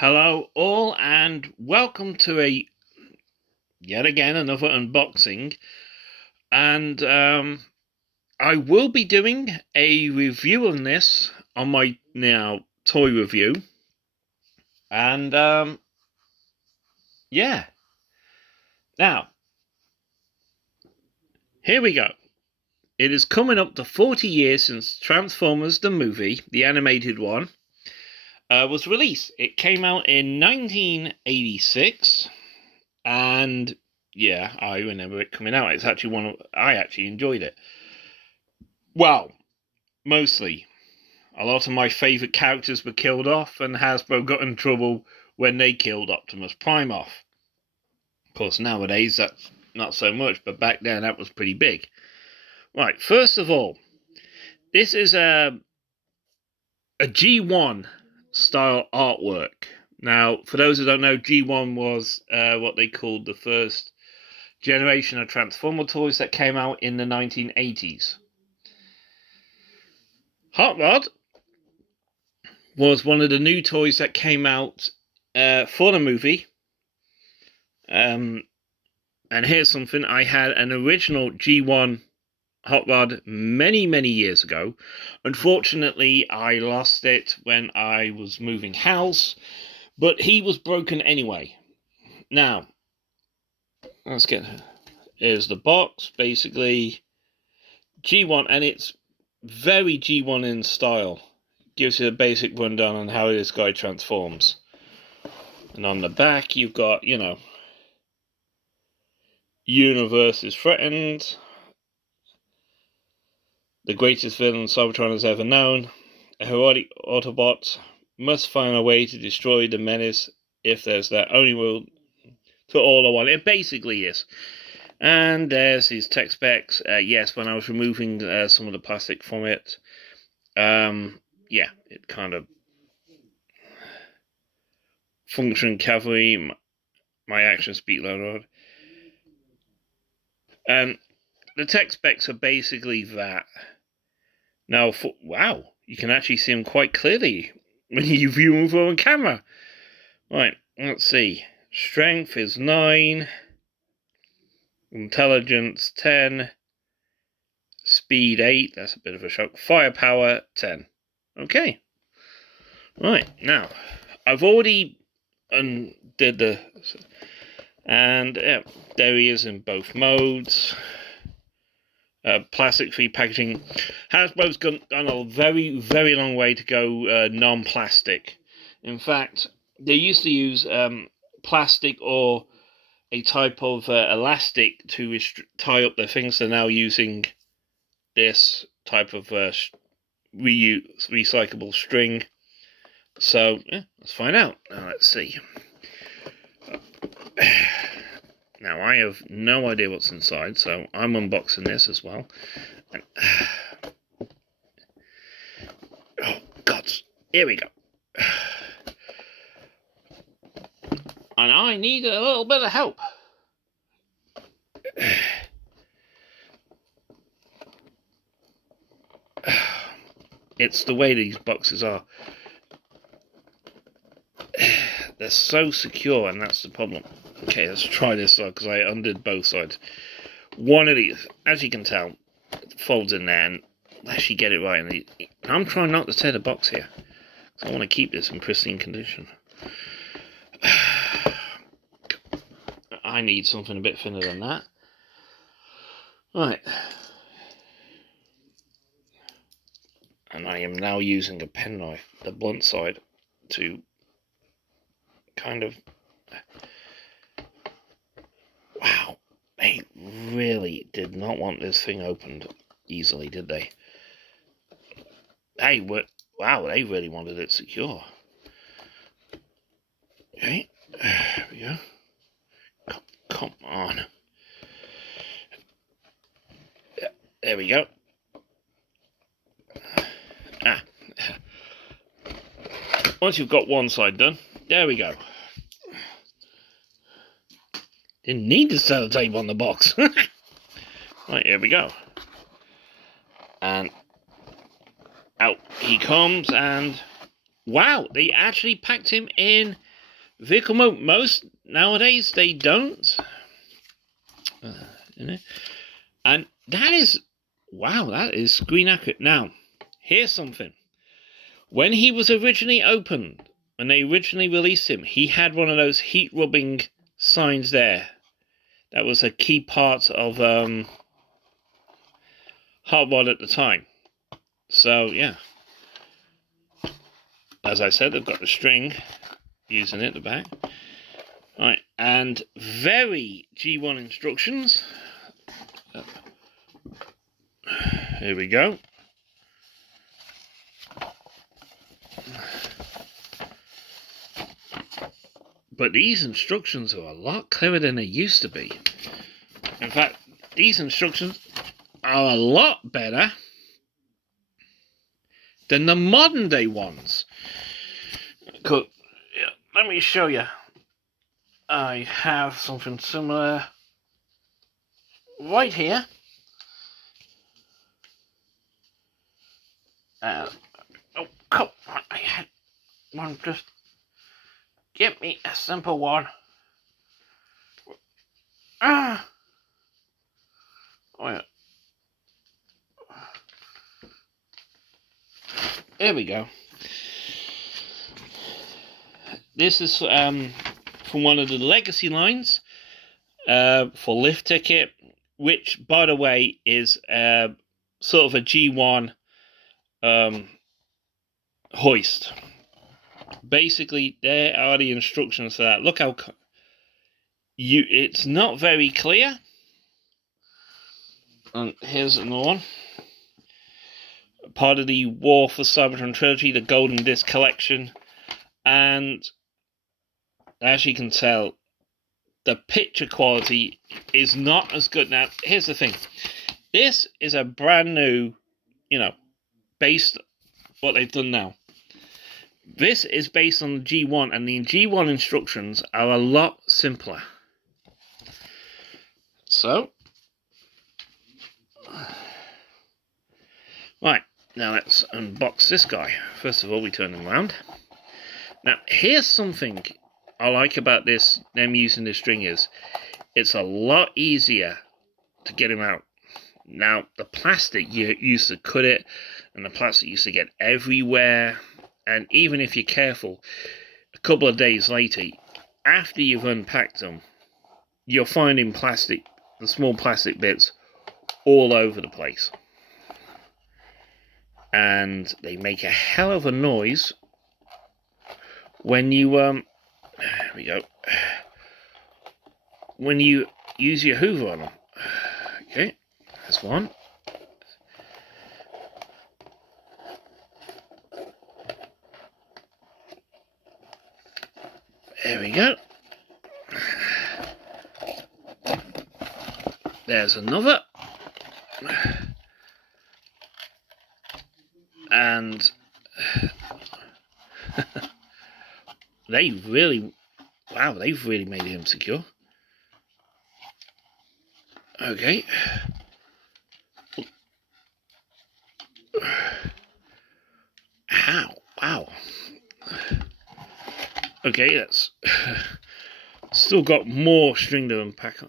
Hello all and welcome to yet again another unboxing, and I will be doing a review on this on my now toy review, and yeah, now here we go. It is coming up to 40 years since Transformers the movie, the animated one, was released. It came out in 1986, and yeah, I remember it coming out. It's actually I actually enjoyed it. Well, mostly. A lot of my favourite characters were killed off, and Hasbro got in trouble when they killed Optimus Prime off. Of course, nowadays that's not so much, but back then that was pretty big. Right, first of all, this is a G1 style artwork. Now, for those who don't know, G1 was what they called the first generation of Transformer toys that came out in the 1980s. Hot Rod was one of the new toys that came out for the movie. And here's something. I had an original G1 Hot Rod many years ago. Unfortunately, I lost it when I was moving house, but he was broken anyway. Now, let's get... Here's the box, basically. G1, and it's very G1 in style. Gives you a basic rundown on how this guy transforms. And on the back, you've got, universe is threatened. The greatest villain Cybertron has ever known. A heroic Autobot must find a way to destroy the menace if there's that only will to all I want. It basically is. And there's his tech specs. Yes, when I was removing some of the plastic from it, yeah, it kind of function cavalry, my action speed load. And the tech specs are basically that. Now, wow, you can actually see them quite clearly when you view them on camera. Right, let's see. Strength is 9. Intelligence 10. Speed 8. That's a bit of a shock. Firepower 10. Okay. Right, now, I've already undid the... And yeah, there he is in both modes. Plastic-free packaging. Hasbro's gone a very long way to go non-plastic. In fact, they used to use plastic or a type of elastic to tie up their things. They're now using this type of recyclable string. So, yeah, let's find out. Now, let's see. Now, I have no idea what's inside, so I'm unboxing this as well. And, oh, God. Here we go. And I need a little bit of help. It's the way these boxes are. They're so secure, and that's the problem. Okay, let's try this side, because I undid both sides. One of these, as you can tell, folds in there, and actually get it right. And I'm trying not to tear the box here, because I want to keep this in pristine condition. I need something a bit thinner than that. Right. And I am now using a penknife, the blunt side, to kind of... Wow, they really did not want this thing opened easily, did they? Wow, they really wanted it secure. Okay, there we go. Come on. There we go. Once you've got one side done, there we go. Didn't need the sellotape on the box. Right, here we go. And out he comes, and wow, they actually packed him in vehicle mode, most nowadays they don't. You know, and that is, wow, that is screen accurate. Now, here's something. When he was originally opened, when they originally released him, he had one of those heat rubbing signs there. That was a key part of Hot Rod at the time. So yeah, as I said, they've got the string using it at the back. Right, and very G1 instructions. Here we go. But these instructions are a lot clearer than they used to be. In fact, these instructions are a lot better than the modern day ones. Cool. Yeah, let me show you. I have something similar right here. Oh, come on. I had one. Just give me a simple one. Ah. Oh, yeah. There we go. This is from one of the legacy lines for Lift Ticket, which, by the way, is sort of a G1 hoist. Basically, there are the instructions for that. Look how it's not very clear. And here's another one. Part of the War for Cybertron trilogy, the Golden Disc collection. And as you can tell, the picture quality is not as good. Now, here's the thing. This is a brand new, based what they've done now. This is based on the G1, and the G1 instructions are a lot simpler. So, right, now let's unbox this guy. First of all, we turn him around. Now, here's something I like about them using this string is, it's a lot easier to get him out. Now, the plastic, you used to cut it, and the plastic used to get everywhere. And even if you're careful, a couple of days later, after you've unpacked them, you're finding the small plastic bits, all over the place. And they make a hell of a noise when you, there we go, when you use your Hoover on them. Okay, there's one. There we go. There's another. And they've really made him secure. Okay. Ow, wow. Okay, that's still got more string to unpack on.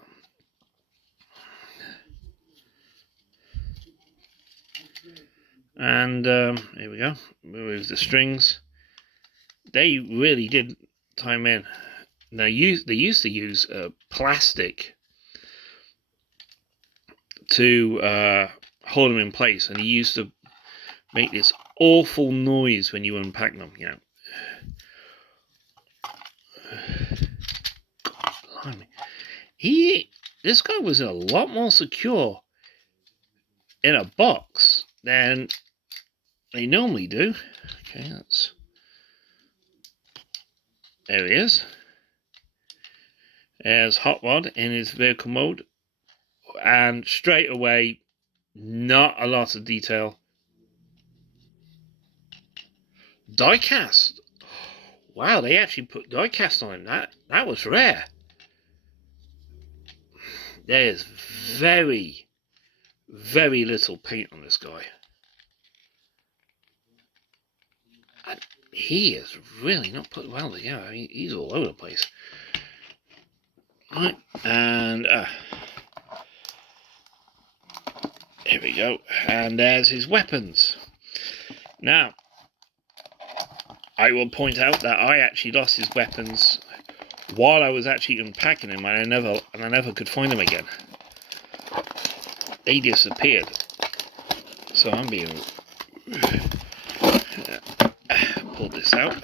And here we go. Remove the strings. They really did time in. Now, they used to use plastic to hold them in place, and he used to make this awful noise when you unpack them. This guy was a lot more secure in a box than they normally do. Okay, there he is. There's Hot Rod in his vehicle mode, and straight away, not a lot of detail. Diecast. Wow, they actually put diecast on him. That was rare. There's very, very little paint on this guy. he is really not put well together. I mean, he's all over the place. Right, and here we go. And there's his weapons. Now, I will point out that I actually lost his weapons while I was actually unpacking them, and I never could find them again. They disappeared. So I'm being pull this out.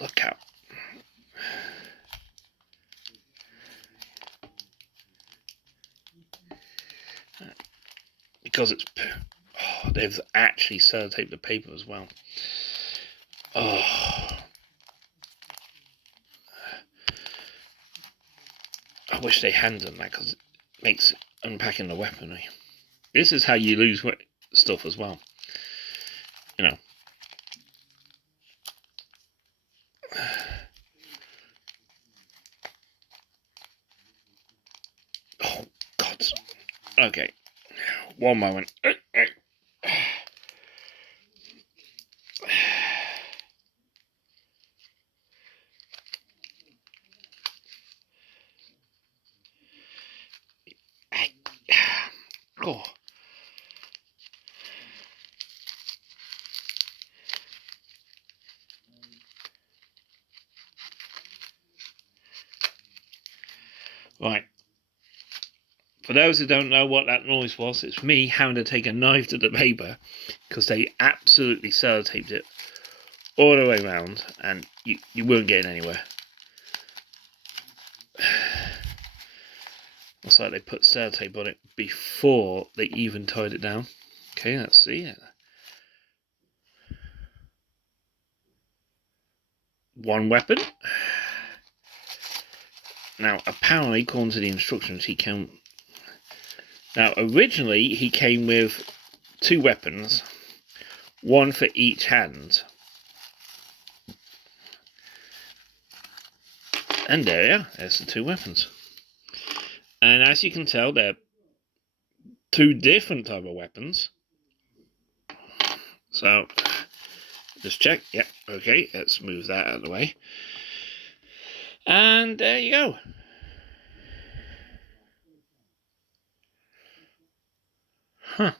Look out. Because it's they've actually sellotaped the paper as well. Oh, I wish they hadn't done that, because it makes unpacking the weaponry. This is how you lose stuff as well. You know. Oh God. Okay. One moment. Oh. Right. For those who don't know what that noise was, it's me having to take a knife to the paper, because they absolutely sellotaped it all the way around, and you weren't getting anywhere. Looks like they put sellotape on it before they even tied it down. Okay, let's see it. One weapon. Now, apparently, according to the instructions, he came. Now, originally, he came with 2 weapons, one for each hand. And there you are, there's the 2 weapons. And as you can tell, they're 2 different type of weapons. So, just check. Yep, okay, let's move that out of the way. And there you go. Huh.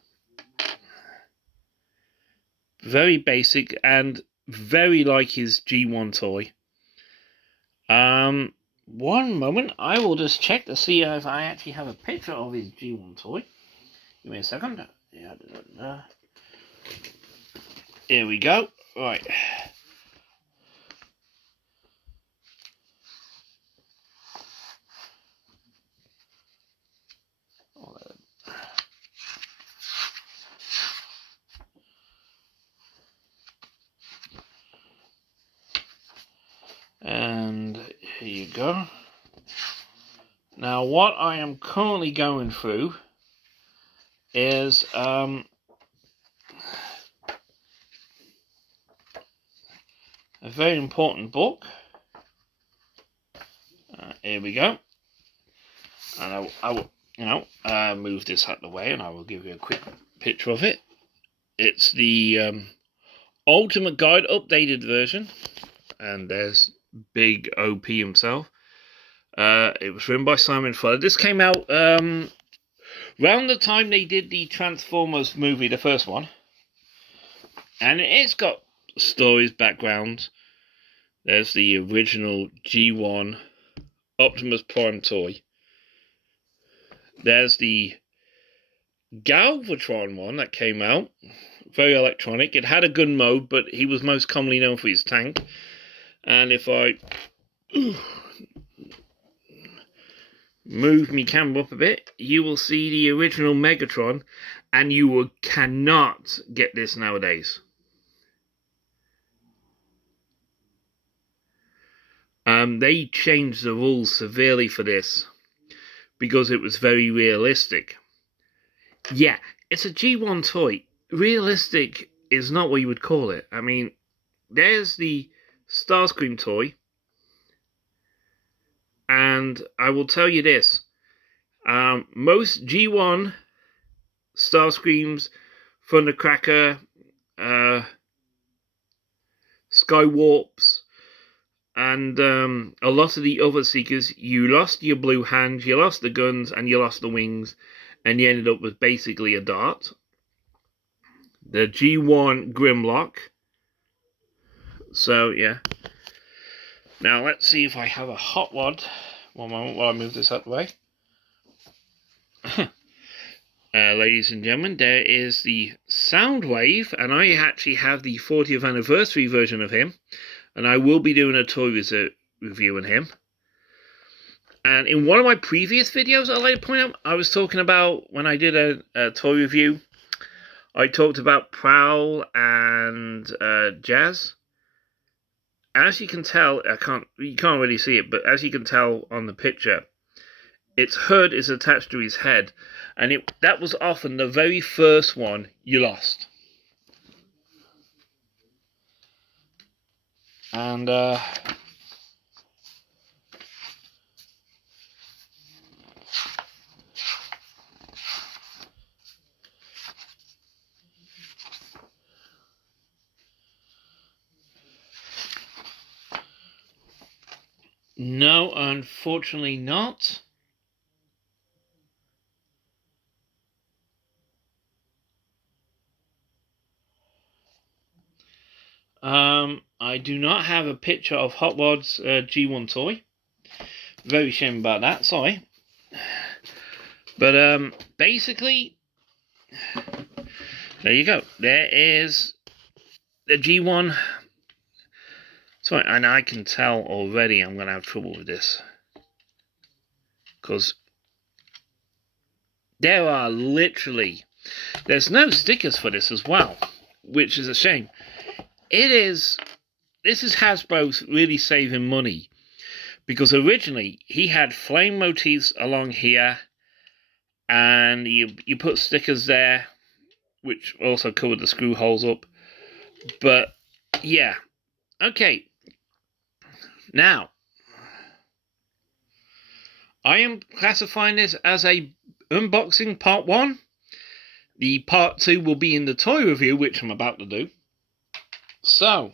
Very basic and very like his G1 toy. One moment, I will just check to see if I actually have a picture of his G1 toy. Give me a second. Yeah, here we go. Right. And here you go. Now, what I am currently going through is a very important book. Here we go. And I will, move this out of the way, and I will give you a quick picture of it. It's the Ultimate Guide updated version, and there's Big OP himself. It was written by Simon Fuller. This came out around the time they did the Transformers movie, the first one, and it's got stories, backgrounds. There's the original G1 Optimus Prime toy. There's the Galvatron one that came out. Very electronic. It had a gun mode, but he was most commonly known for his tank. And if I move my camera up a bit, you will see the original Megatron, and you cannot get this nowadays. They changed the rules severely for this because it was very realistic. Yeah, it's a G1 toy. Realistic is not what you would call it. I mean, there's the Starscream toy, and I will tell you this. Most G1 Starscreams, Thundercracker, Skywarps, and a lot of the other Seekers, you lost your blue hand, you lost the guns, and you lost the wings, and you ended up with basically a dart. The G1 Grimlock. So, yeah. Now, let's see if I have a hot rod. One moment while I move this out of the way. Ladies and gentlemen, there is the Soundwave, and I actually have the 40th anniversary version of him, and I will be doing a toy review on him. And in one of my previous videos, I'd like to point out, I was talking about, when I did a toy review, I talked about Prowl and Jazz. As you can tell, you can't really see it, but as you can tell on the picture, its hood is attached to his head, and that was often the very first one you lost. And no, unfortunately not. I do not have a picture of Hot Rod's G1 toy. Very shame about that, sorry. But basically, there you go. There is the G1. Sorry, and I can tell already I'm going to have trouble with this. Because there are literally... There's no stickers for this as well, which is a shame. This is Hasbro's really saving money, because originally he had flame motifs along here, and you put stickers there, which also covered the screw holes up. But yeah, okay. Now, I am classifying this as a unboxing part 1. The part 2 will be in the toy review, which I'm about to do. So,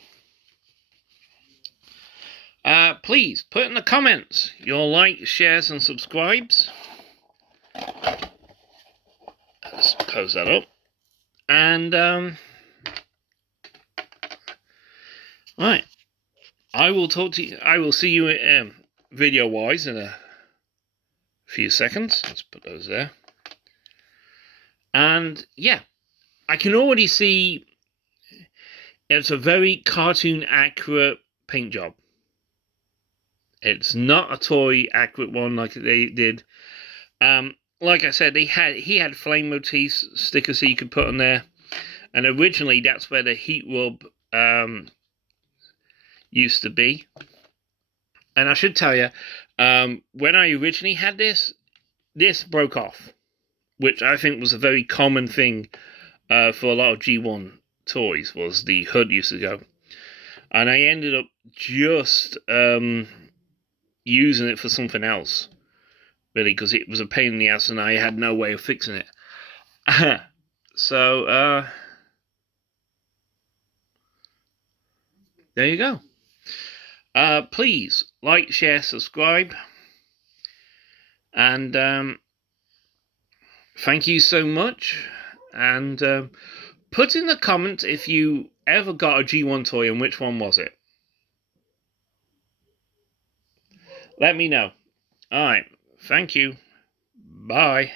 please put in the comments your likes, shares, and subscribes. Let's close that up. And right, I will talk to you. I will see you video-wise in a few seconds. Let's put those there. And yeah, I can already see it's a very cartoon accurate paint job. It's not a toy accurate one like they did. Like I said, he had flame motifs stickers that you could put on there, and originally that's where the heat rub used to be. And I should tell you, when I originally had this broke off, which I think was a very common thing for a lot of G1 toys, was the hood used to go. And I ended up just using it for something else, really, because it was a pain in the ass and I had no way of fixing it. So, there you go. Please like, share, subscribe, and thank you so much. And put in the comments if you ever got a G1 toy and which one was it. Let me know. Alright, thank you. Bye.